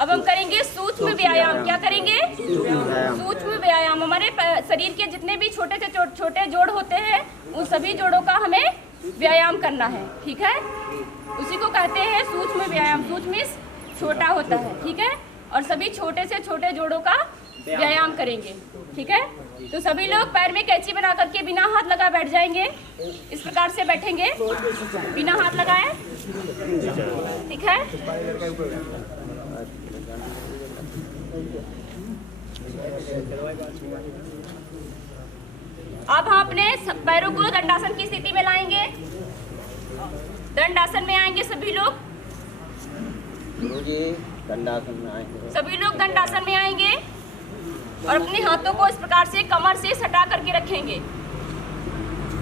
अब हम करेंगे सूक्ष्म व्यायाम। क्या करेंगे? सूक्ष्म व्यायाम। हमारे शरीर के जितने भी छोटे से छोटे जोड़ होते हैं उन सभी जोड़ों का हमें व्यायाम करना है, ठीक है। उसी को कहते हैं सूक्ष्म व्यायाम। सूक्ष्म छोटा होता है, ठीक है, और सभी छोटे से छोटे जोड़ों का व्यायाम करेंगे, ठीक है। तो सभी लोग पैर में कैंची बना करके बिना हाथ लगाए बैठ जाएंगे। इस प्रकार से बैठेंगे बिना हाथ लगाए, ठीक है। अब हम अपने पैरों को दंडासन की स्थिति में लाएंगे। दंडासन में आएंगे सभी लोग। दंडासन में आएंगे सभी लोग दंडासन में आएंगे और अपने हाथों को इस प्रकार से कमर से सटा करके रखेंगे।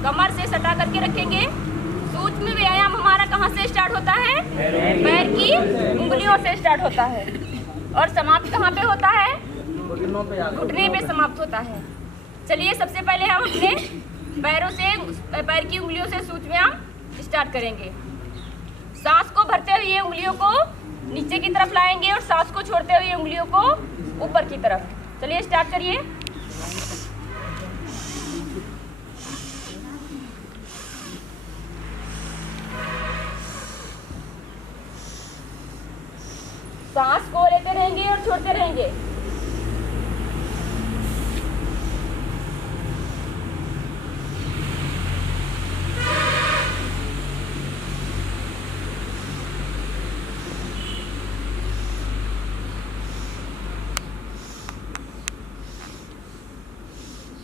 कमर से सटा करके रखेंगे। सूक्ष्म व्यायाम हमारा कहाँ से स्टार्ट होता है? पैर की उंगलियों से स्टार्ट होता है और समाप्त कहाँ पे होता है? घुटने पे समाप्त होता है। चलिए सबसे पहले हम अपने पैरों से, पैर की उंगलियों से सूक्ष्म व्यायाम स्टार्ट करेंगे। सांस को भरते हुए उंगलियों को नीचे की तरफ लाएंगे और सांस को छोड़ते हुए उंगलियों को ऊपर की तरफ। चलिए स्टार्ट करिए। सांस को लेते रहेंगे और छोड़ते रहेंगे।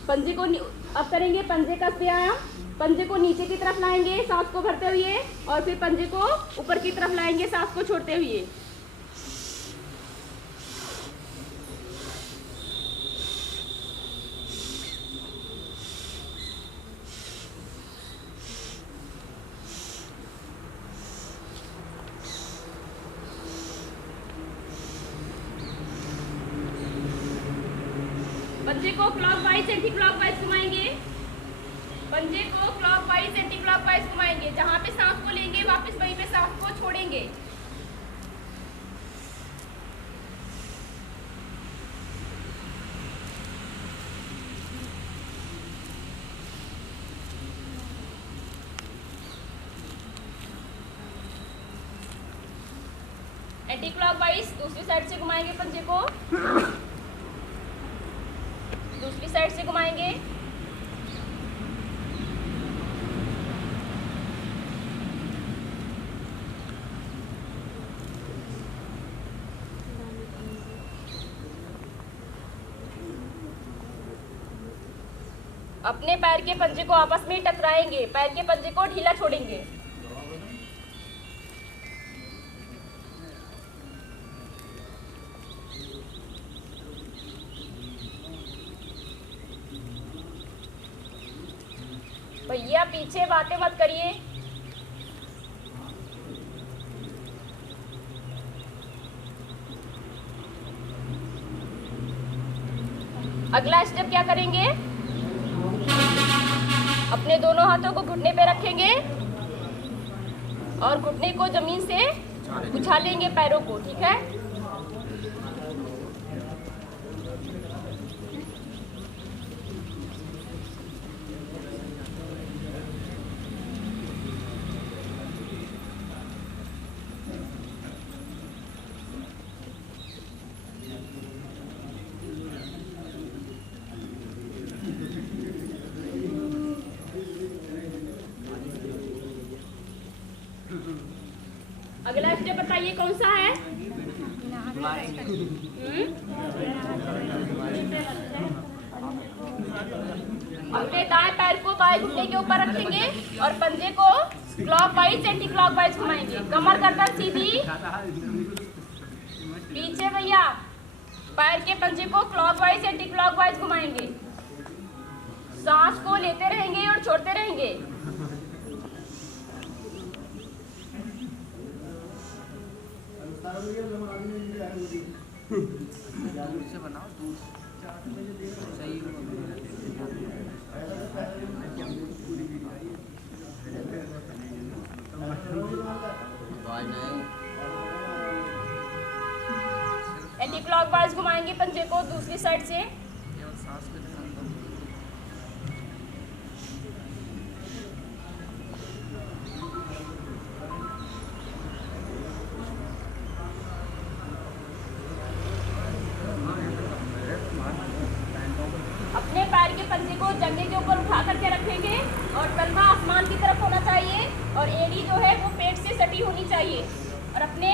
पंजे को अब करेंगे पंजे का व्यायाम। पंजे को नीचे की तरफ लाएंगे सांस को भरते हुए और फिर पंजे को ऊपर की तरफ लाएंगे सांस को छोड़ते हुए। पंजे को क्लॉकवाइज एंटी क्लॉकवाइज घुमाएंगे। पंजे को क्लॉकवाइज एंटी क्लॉकवाइज घुमाएंगे। जहां पे सांस को लेंगे वापस वहीं पे सांस को छोड़ेंगे। एंटी क्लॉकवाइज दूसरी साइड से घुमाएंगे पंजे को। दूसरी साइड से घुमाएंगे। अपने पैर के पंजे को आपस में टकराएंगे। पैर के पंजे को ढीला छोड़ेंगे। भैया पीछे बातें मत करिए। अगला स्टेप क्या करेंगे? अपने दोनों हाथों को घुटने पे रखेंगे और घुटने को जमीन से उछालेंगे पैरों को, ठीक है। अगला स्टेप बताइए कौन सा है? अपने दाएं पैर को बाएं घुटने के ऊपर रखेंगे और पंजे को क्लॉकवाइज एंटी क्लॉकवाइज घुमाएंगे। कमर गर्दन सीधी पीछे। भैया पैर के पंजे को क्लॉकवाइज एंटी क्लॉकवाइज घुमाएंगे। सांस को लेते रहेंगे और छोड़ते रहेंगे। दूर से बनाओ, दूर सही एंटी क्लॉकवाइज घुमाएंगे पंजे को दूसरी साइड से। केवल सांस पे ध्यान दो। अपने पैर के पंजे को जंघे के ऊपर उठा करके रखेंगे और तलवा आसमान की तरफ होना चाहिए और एड़ी जो है वो पेट से सटी होनी चाहिए और अपने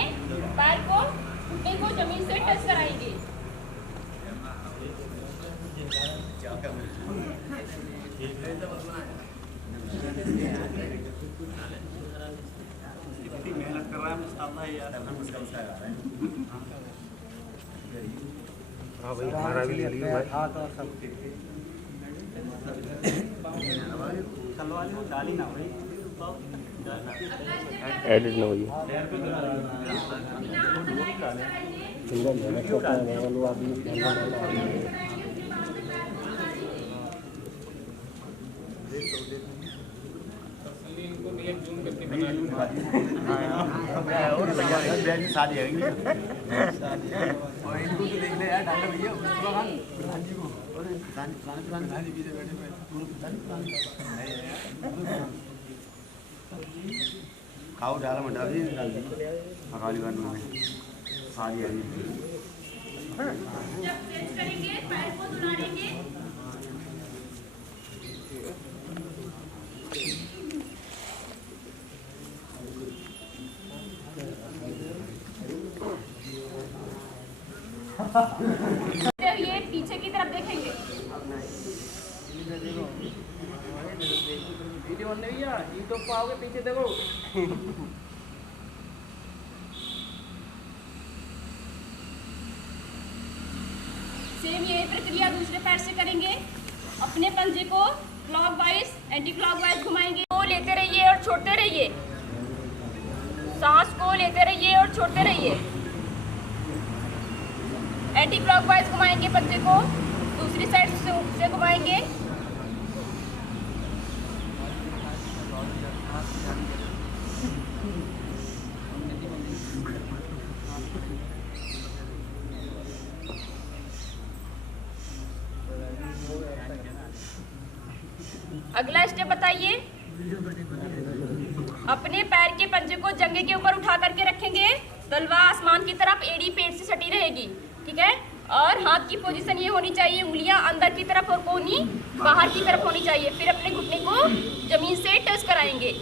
पैर को घुटने को जमीन से टच कराएंगे। मेहनत कर रहा है यार, मुश्किल से आ रहा है। हाँ भाई हमारा भी ले लियो भाई। हाथ और सब वो डाली ना भाई, एडिट ना होइए। शादी है और इनको तो देख ले यार, डांडा भैया उसको खान गांधी को गांधी पीछे बैठे खाओ डाला मंडा भी अकाली बार में शादी है। जब स्ट्रेच करेंगे पैर को दुलारेंगे। ये पीछे की तरफ देखेंगे। वीडियो नहीं भैया, ये तो पाओगे पीछे देखो। सेम ये प्रक्रिया दूसरे पैर से करेंगे। अपने पंजे को क्लॉकवाइज एंटी क्लॉकवाइज घुमाएंगे। को लेते रहिए और छोड़ते रहिए, सांस को लेते रहिए और छोड़ते रहिए। एंटी क्लॉकवाइज घुमाएंगे पंजे को, दूसरी साइड से घुमाएंगे। अगला स्टेप बताइए। अपने पैर के पंजे को जंघे के ऊपर उठा करके रखेंगे, तलवा आसमान की तरफ, एड़ी पेट से सटी रहेगी, ठीक है। और हाथ की पोजीशन ये होनी चाहिए, उंगलियां अंदर की तरफ और कोहनी बाहर की तरफ होनी चाहिए। फिर अपने घुटने को जमीन से टच कराएंगे।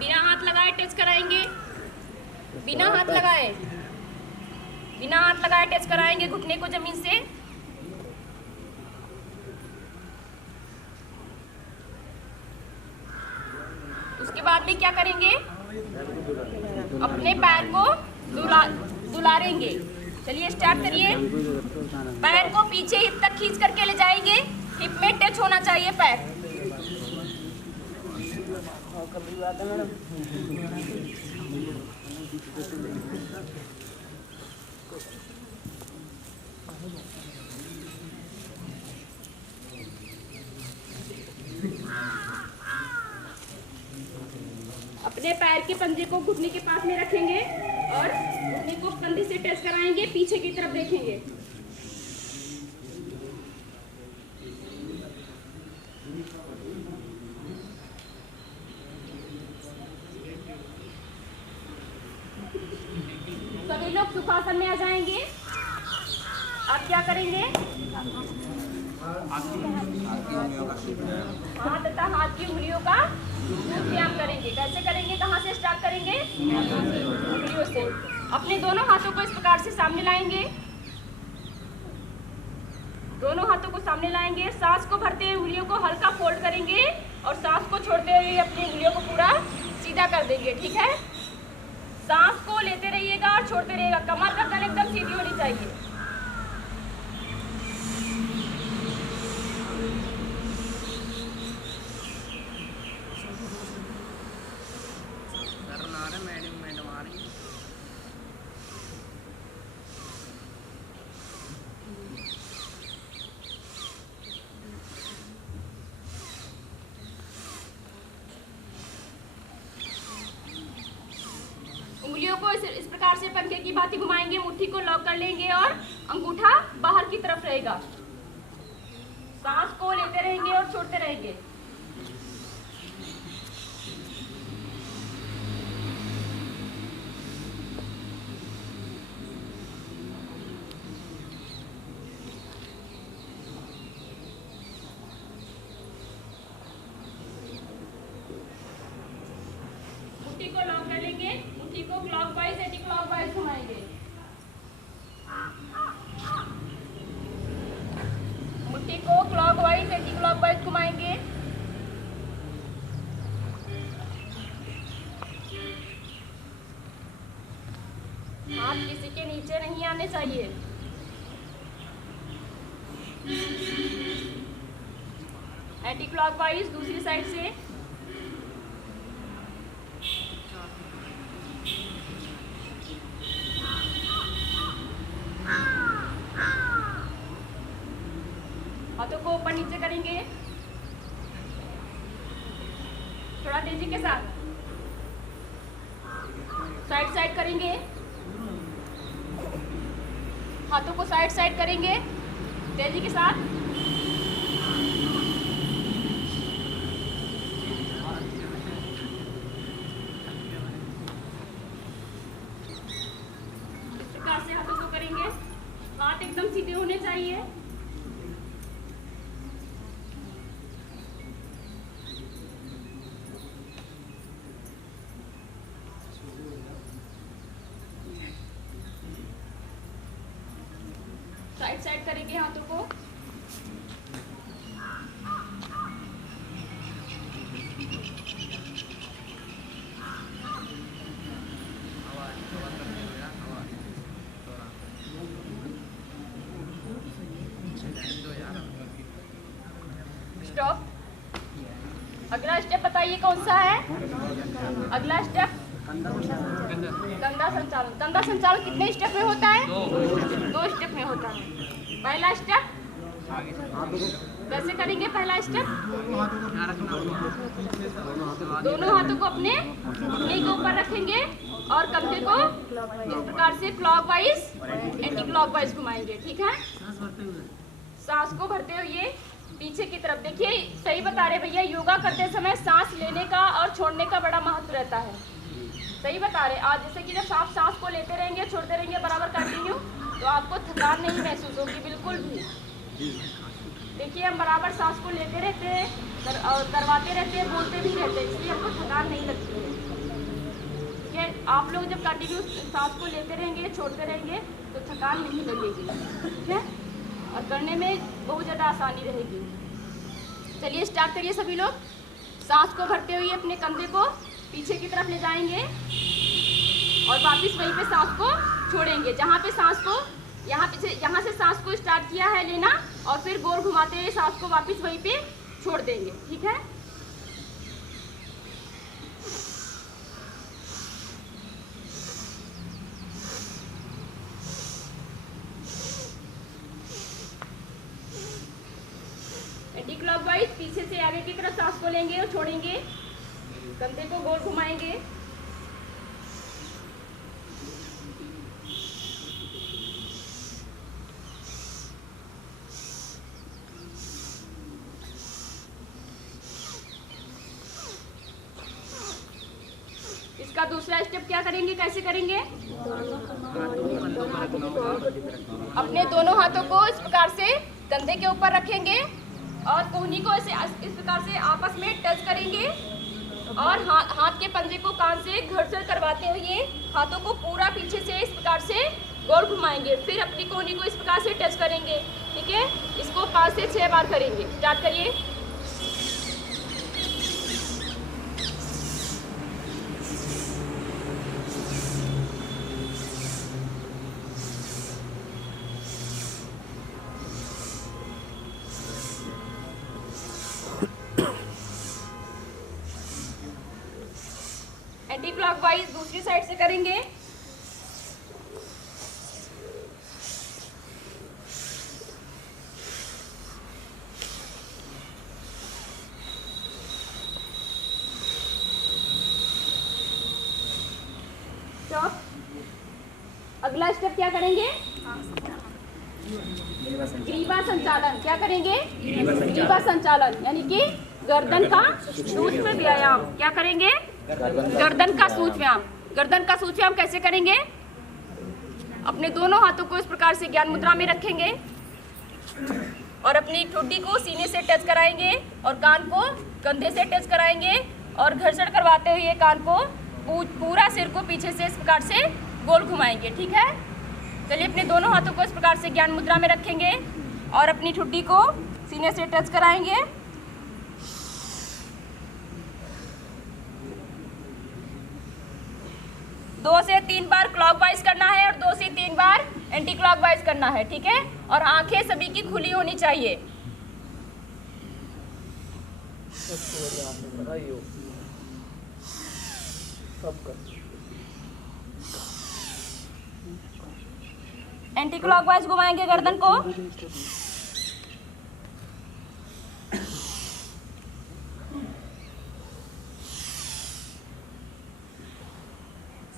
बिना हाथ लगाए टच कराएंगे, बिना हाथ लगाए टच कराएंगे घुटने को जमीन से। उसके बाद में क्या करेंगे, अपने पैर को दुलारेंगे। चलिए स्टार्ट करिए। पैर को पीछे हिप तक खींच करके ले जाएंगे, हिप में टच होना चाहिए पैर। अपने पैर के पंजे को घुटने के पास में रखेंगे और घुटने को कंधे से टच कराएंगे, पीछे की तरफ देखेंगे। सभी लोग सुखासन में आ जाएंगे। आप क्या करेंगे, हाथ तथा हाथ की उंगलियों का व्यायाम करेंगे। कैसे करेंगे, कहाँ से स्टार्ट करेंगे, उंगलियों से। अपने दोनों हाथों को इस प्रकार से सामने लाएंगे, दोनों हाथों को सामने लाएंगे। सांस को भरते हुए उंगलियों को हल्का फोल्ड करेंगे और सांस को छोड़ते हुए अपनी उंगलियों को पूरा सीधा कर देंगे, ठीक है। सांस को लेते रहिएगा और छोड़ते रहिएगा। कमर गर्दन एकदम सीधी होनी चाहिए। को इस प्रकार से पंखे की भांति घुमाएंगे, मुट्ठी को लॉक कर लेंगे और अंगूठा बाहर की तरफ रहेगा। सांस को लेते रहेंगे और छोड़ते रहेंगे। मुट्ठी को लॉक कर लेंगे, मुट्ठी को क्लॉकवाइज एंटी क्लॉकवाइज घुमाएंगे। मुट्ठी को क्लॉकवाइज एंटी क्लॉकवाइज घुमाएंगे। हाथ किसी के नीचे नहीं आने चाहिए। एंटी क्लॉकवाइज दूसरी साइड से। हाथों को ऊपर नीचे करेंगे थोड़ा तेजी के साथ। साइड साइड करेंगे, हाथों को साइड साइड करेंगे तेजी के साथ। इस प्रकार से हाथों को करेंगे। हाथ एकदम सीधे होने चाहिए। साइड साइड करेंगे हाथों को। स्टॉप। अगला स्टेप बताइए कौन सा है? अगला स्टेप कंधा संचालन। कंधा संचालन कितने स्टेप में होता है? 2 स्टेप में होता है। पहला स्टेप कैसे करेंगे? पहला स्टेप दोनों हाथों को अपने घुटने के ऊपर रखेंगे और कंधे को इस प्रकार से क्लॉकवाइज एंटी क्लॉकवाइज घुमाएंगे। ठीक है? सांस को भरते हुए पीछे की तरफ। देखिए सही बता रहे भैया, योगा करते समय सांस लेने का और छोड़ने का बड़ा महत्व रहता है। सही बता रहे। आज जैसे कि जब आप सांस को लेते रहेंगे छोड़ते रहेंगे बराबर कंटिन्यू, तो आपको थकान नहीं महसूस होगी बिल्कुल भी। देखिए हम बराबर सांस को लेते रहते हैं और करवाते रहते हैं, बोलते भी रहते हैं, इसलिए हमको थकान नहीं लगती है। ठीक है? आप लोग जब कंटिन्यू सांस को लेते रहेंगे छोड़ते रहेंगे तो थकान नहीं लगेगी। ठीक है? और करने में बहुत ज़्यादा आसानी रहेगी। चलिए स्टार्ट करिए सभी लोग। सांस को भरते हुए अपने कंधे को पीछे की तरफ ले जाएंगे और वापस वहीं पे सांस को छोड़ेंगे। जहाँ पे सांस को यहाँ से सांस को स्टार्ट किया है लेना और फिर गोल घुमाते हुए सांस को वापस वहीं पे छोड़ देंगे। ठीक है? एंटी क्लॉकवाइज पीछे से आगे की तरफ सांस को लेंगे और छोड़ेंगे, कंधे को गोल घुमाएंगे। इसका दूसरा स्टेप क्या करेंगे? कैसे करेंगे? अपने दोनों हाथों को इस प्रकार से कंधे के ऊपर रखेंगे और कोहनी को ऐसे इस प्रकार से आपस में टच करेंगे और हाथ के पंजे को कान से घर्षण करवाते हुए हाथों को पूरा पीछे से इस प्रकार से गोल घुमाएंगे। फिर अपनी कोहनी को इस प्रकार से टच करेंगे। ठीक है? इसको 5 से 6 बार करेंगे। स्टार्ट करिए। एंटी क्लॉकवाइज दूसरी साइड से करेंगे। स्टॉप। अगला स्टेप क्या करेंगे? ग्रीवा संचालन। क्या करेंगे? ग्रीवा संचालन, यानी कि गर्दन का सूक्ष्म व्यायाम। क्या करेंगे? गर्दन का सूक्ष्म व्यायाम। गर्दन का सूक्ष्म व्यायाम कैसे करेंगे? अपने दोनों हाथों को इस प्रकार से ज्ञान मुद्रा में रखेंगे और अपनी ठुड्डी को सीने से टच कराएंगे और कान को कंधे से टच कराएंगे और घर्षण करवाते हुए कान को पूरा सिर को पीछे से इस प्रकार से गोल घुमाएंगे। ठीक है, चलिए अपने दोनों हाथों को इस प्रकार से ज्ञान मुद्रा में रखेंगे और अपनी ठुड्डी को सीने से टच कराएंगे। दो से 3 बार क्लॉकवाइज करना है और 2 से 3 बार एंटी क्लॉकवाइज करना है। ठीक है, और आंखें सभी की खुली होनी चाहिए। एंटी क्लॉकवाइज घुमाएंगे गर्दन को।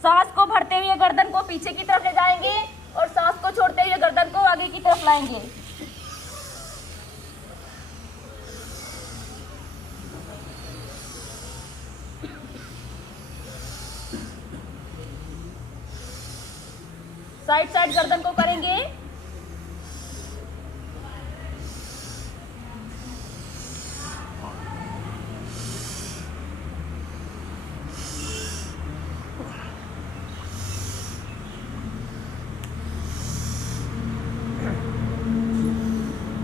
सांस को भरते हुए गर्दन को पीछे की तरफ ले जाएंगे और सांस को छोड़ते हुए गर्दन को आगे की तरफ लाएंगे। साइड साइड गर्दन को करेंगे।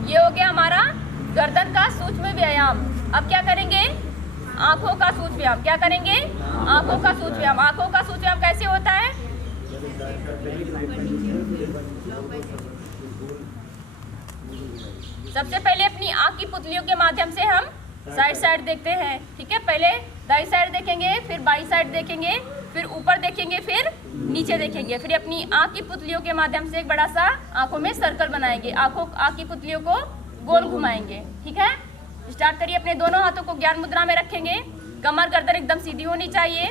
ये हो गया हमारा गर्दन का सूक्ष्म व्यायाम। अब क्या करेंगे? आंखों का सूक्ष्म व्यायाम। क्या करेंगे? आंखों का सूक्ष्म व्यायाम। आंखों का सूक्ष्म व्यायाम कैसे होता है? सबसे पहले अपनी आंख की पुतलियों के माध्यम से हम साइड साइड देखते हैं। ठीक है, पहले दाई साइड देखेंगे, फिर बाई साइड देखेंगे, फिर ऊपर देखेंगे, फिर नीचे देखेंगे, फिर अपनी आंख की पुतलियों के माध्यम से एक बड़ा सा आंखों में सर्कल बनाएंगे। आंख की पुतलियों को गोल घुमाएंगे। ठीक है, स्टार्ट करिए। अपने दोनों हाथों को ज्ञान मुद्रा में रखेंगे। कमर गर्दन एकदम सीधी होनी चाहिए।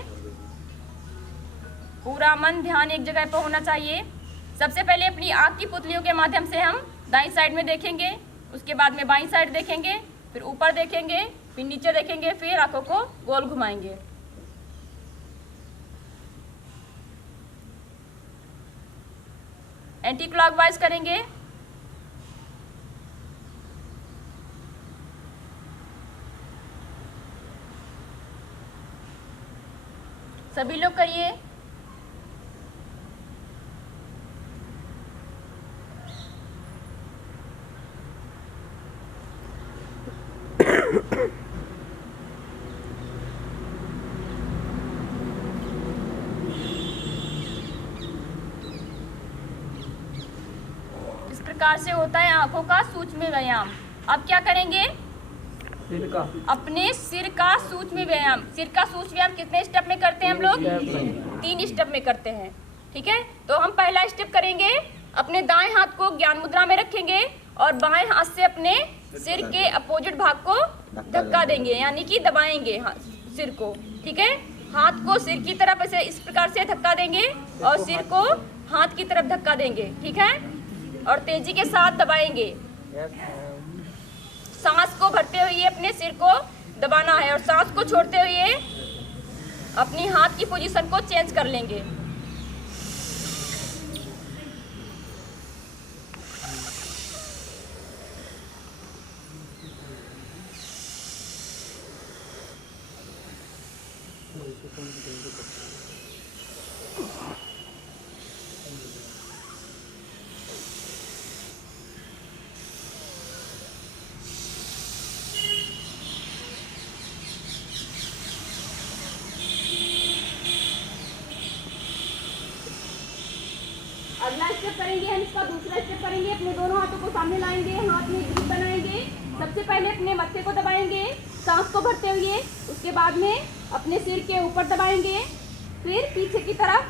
पूरा मन ध्यान एक जगह पर होना चाहिए। सबसे पहले अपनी आंख की पुतलियों के माध्यम से हम दाईं साइड में देखेंगे, उसके बाद में बाईं साइड देखेंगे, फिर ऊपर देखेंगे, फिर नीचे देखेंगे, फिर आंखों को गोल घुमाएंगे। एंटी क्लॉकवाइज करेंगे। सभी लोग करिए। इस प्रकार से होता है आंखों का सूक्ष्म व्यायाम। अब क्या करेंगे? सिर का अपने सिर का सूक्ष्म व्यायाम। सिर का सूक्ष्म व्यायाम कितने स्टेप में करते हैं हम लोग? 3 स्टेप में करते हैं। ठीक है, तो हम पहला स्टेप करेंगे। अपने दाएं हाथ को ज्ञान मुद्रा में रखेंगे और बाएं हाथ से अपने सिर के अपोजिट भाग को धक्का देंगे, यानी कि दबाएंगे सिर को। ठीक है, हाथ को सिर की तरफ ऐसे इस प्रकार से धक्का देंगे और सिर को हाथ की तरफ धक्का देंगे। ठीक है, और तेजी के साथ दबाएंगे। सांस को भरते हुए अपने सिर को दबाना है और सांस को छोड़ते हुए अपनी हाथ की पोजीशन को चेंज कर लेंगे। अगला स्टेप करेंगे हम, इसका दूसरा स्टेप करेंगे। अपने दोनों हाथों को सामने लाएंगे, हाथ में ग्रिप बनाएंगे। सबसे पहले अपने मत्थे को दबाएंगे सांस को भरते हुए, उसके बाद में अपने सिर के ऊपर दबाएंगे, फिर पीछे की तरफ,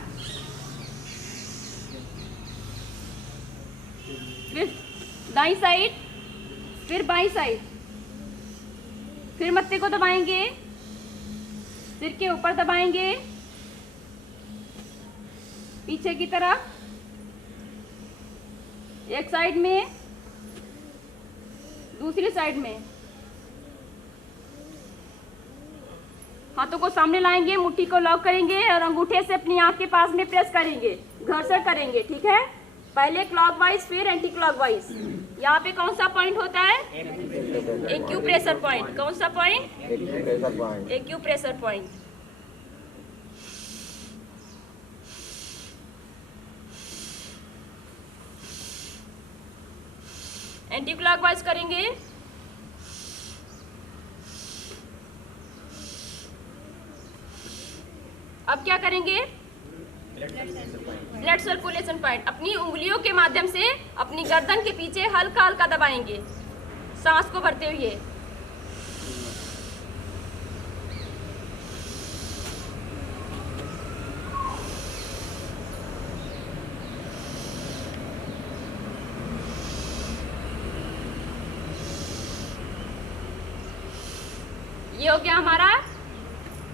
फिर दाईं साइड, फिर बाईं साइड, फिर मत्थे को दबाएंगे, सिर के ऊपर दबाएंगे, पीछे की तरफ, एक साइड में, दूसरी साइड में। हाथों को सामने लाएंगे, मुट्ठी को लॉक करेंगे और अंगूठे से अपनी आंख के पास में प्रेस करेंगे, घर्षण करेंगे, ठीक है। पहले क्लॉकवाइज फिर एंटी क्लॉकवाइज। यहाँ पे कौन सा पॉइंट होता है? Acupressure point. कौन सा point? Acupressure point. Anti clockwise करेंगे। अब क्या करेंगे? Blood circulation point. अपनी उंगलियों के माध्यम से अपनी गर्दन के पीछे हल्का हल्का दबाएंगे सांस को भरते हुए। ये हो गया हमारा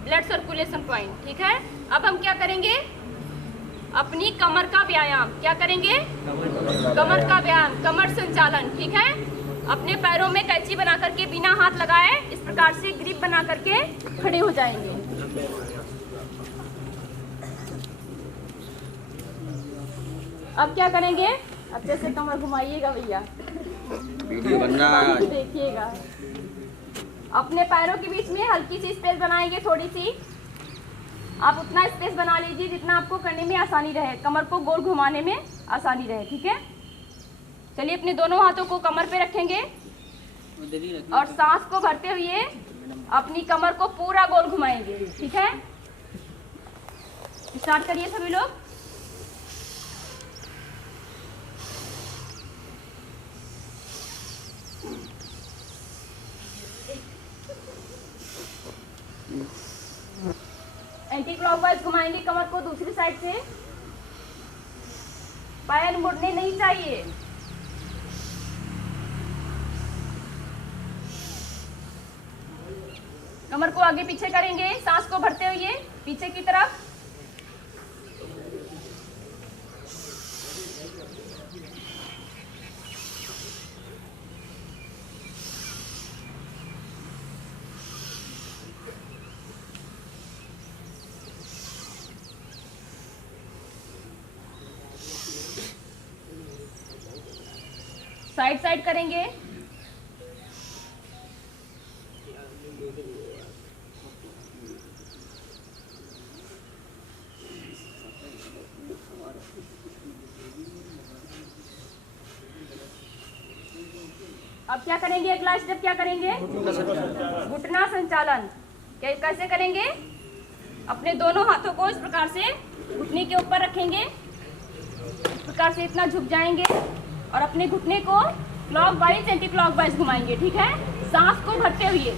ब्लड सर्कुलेशन पॉइंट, ठीक है। अब हम क्या करेंगे? अपनी कमर का व्यायाम। क्या करेंगे? कमर का व्यायाम, कमर संचालन, ठीक है। अपने पैरों में कैंची बना करके बिना हाथ लगाए इस प्रकार से ग्रिप बना करके खड़े हो जाएंगे। अब क्या करेंगे? अच्छे से कमर घुमाइएगा भैया, वीडियो बनना देखिएगा। अपने पैरों के बीच में हल्की सी स्पेस बनाएंगे, थोड़ी सी। आप उतना स्पेस बना लीजिए जितना आपको करने में आसानी रहे, कमर को गोल घुमाने में आसानी रहे, ठीक है। चलिए अपने दोनों हाथों को कमर पे रखेंगे और सांस को भरते हुए अपनी कमर को पूरा गोल घुमाएंगे, ठीक है। स्टार्ट करिए सभी लोग। एंटी क्लॉकवाइज घुमाएंगे कमर को दूसरी साइड से। पैर मुड़ने नहीं चाहिए। कमर को आगे पीछे करेंगे सांस को भरते हुए पीछे की तरफ। साइड साइड करेंगे। अब क्या करेंगे? अगला स्टेप क्या करेंगे? घुटना संचालन। कैसे करेंगे? अपने दोनों हाथों को इस प्रकार से घुटने के ऊपर रखेंगे, इस प्रकार से इतना झुक जाएंगे और अपने घुटने को क्लॉकवाइज एंटी क्लॉकवाइज घुमाएंगे, ठीक है, सांस को भरते हुए।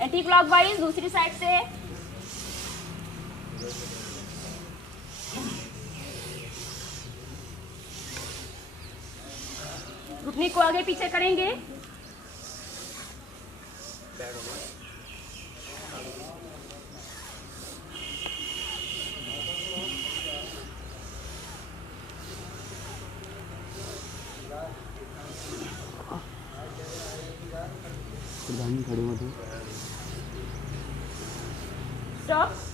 एंटी क्लॉकवाइज दूसरी साइड से। घुटने को आगे पीछे करेंगे। खड़े हो। स्टॉप।